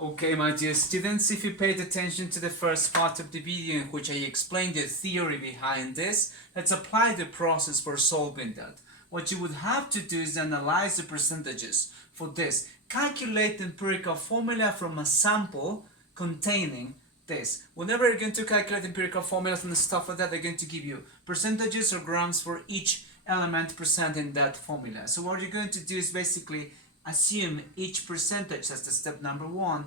Okay, my dear students, if you paid attention to the first part of the video in which I explained the theory behind this, let's apply the process for solving that. What you would have to do is analyze the percentages for this. Calculate the empirical formula from a sample containing this. Whenever you're going to calculate empirical formulas and stuff like that, they're going to give you percentages or grams for each element present in that formula. So what you're going to do is basically assume each percentage, that's the step number one.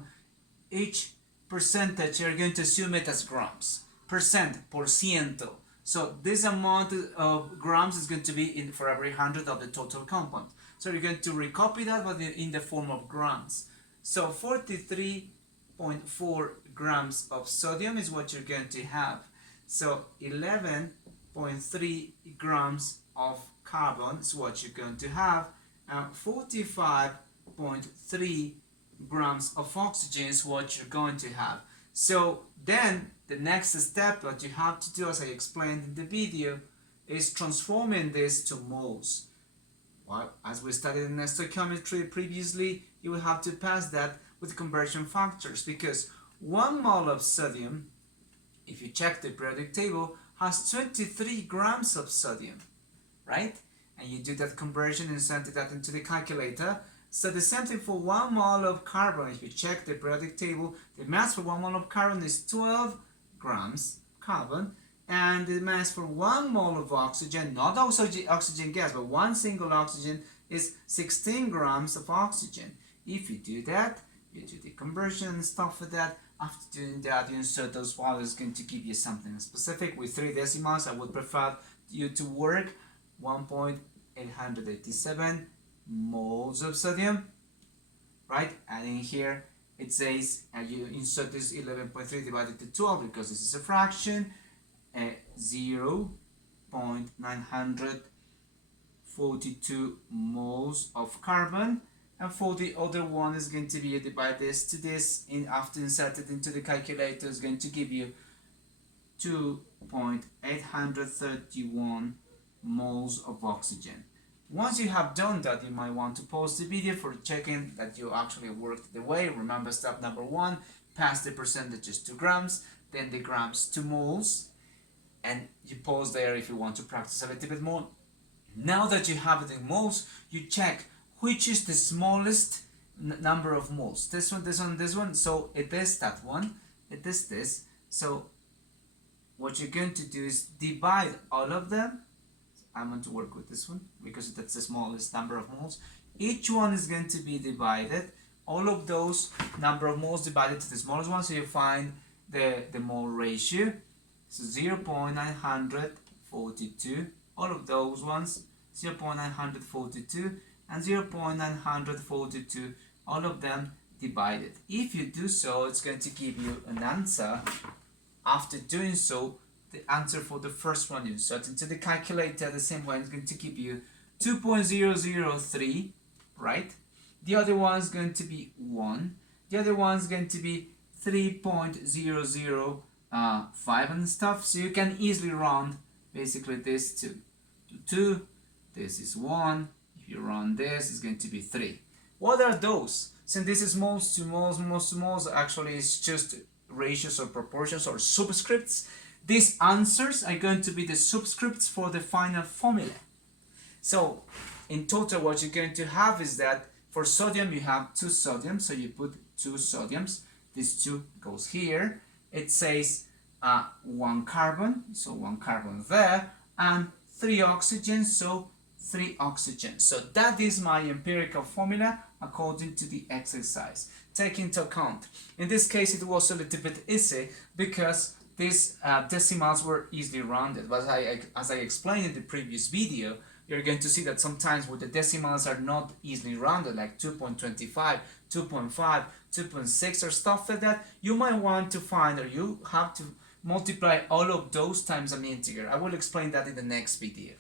Each percentage, you're going to assume it as grams. Percent, por ciento. So this amount of grams is going to be in for every 100 of the total compound. So you're going to recopy that, but in the form of grams. So 43.4 grams of sodium is what you're going to have. So 11.3 grams of carbon is what you're going to have. 45.3 grams of oxygen is what you're going to have. So then the next step that you have to do, as I explained in the video, is transforming this to moles. Well, as we studied in stoichiometry previously, you will have to pass that with conversion factors, because 1 mole of sodium, if you check the periodic table, has 23 grams of sodium, right? And you do that conversion and send that into the calculator. So the same thing for 1 mole of carbon. If you check the periodic table, the mass for 1 mole of carbon is 12 grams carbon, and the mass for 1 mole of oxygen, not oxygen gas, but one single oxygen, is 16 grams of oxygen. If you do that, you do the conversion and stuff like that. After doing that, you insert those values. It's going to give you something specific with 3 decimals. I would prefer you to work 1.887 moles of sodium, right? And in here it says, you insert this 11.3 divided to 12 because this is a fraction, 0.942 moles of carbon. And for the other one is going to be, you divide this to this, and after inserted into the calculator is going to give you 2.831 moles of oxygen. Once you have done that, you might want to pause the video for checking that you actually worked the way. Remember step number one, pass the percentages to grams, then the grams to moles, and you pause there if you want to practice a little bit more. Now that you have it in moles, you check which is the smallest number of moles. This one, this one, this one. So it is that one, it is this. So what you're going to do is divide all of them. I'm going to work with this one because that's the smallest number of moles. Each one is going to be divided. All of those number of moles divided to the smallest one, so you find the mole ratio. So 0.942. All of those ones, 0.942 and 0.942. All of them divided. If you do so, it's going to give you an answer. After doing so, the answer for the first one you insert into the calculator the same way, it's going to give you 2.003, right? The other one is going to be 1. The other one is going to be 3.005 and stuff. So you can easily round basically this to 2. This is 1. If you round this, it's going to be 3. What are those? Since this is moles to moles, moles to moles, actually it's just ratios or proportions or subscripts. These answers are going to be the subscripts for the final formula. So in total what you're going to have is that for sodium you have 2 sodiums, so you put 2 sodiums. This 2 goes here. It says 1 carbon, so 1 carbon there, and 3 oxygen, so 3 oxygen. So that is my empirical formula according to the exercise. Take into account, in this case it was a little bit easy because these decimals were easily rounded, but as I explained in the previous video, you're going to see that sometimes where the decimals are not easily rounded, like 2.25, 2.5, 2.6 or stuff like that, you might want to find, or you have to multiply all of those times an integer. I will explain that in the next video.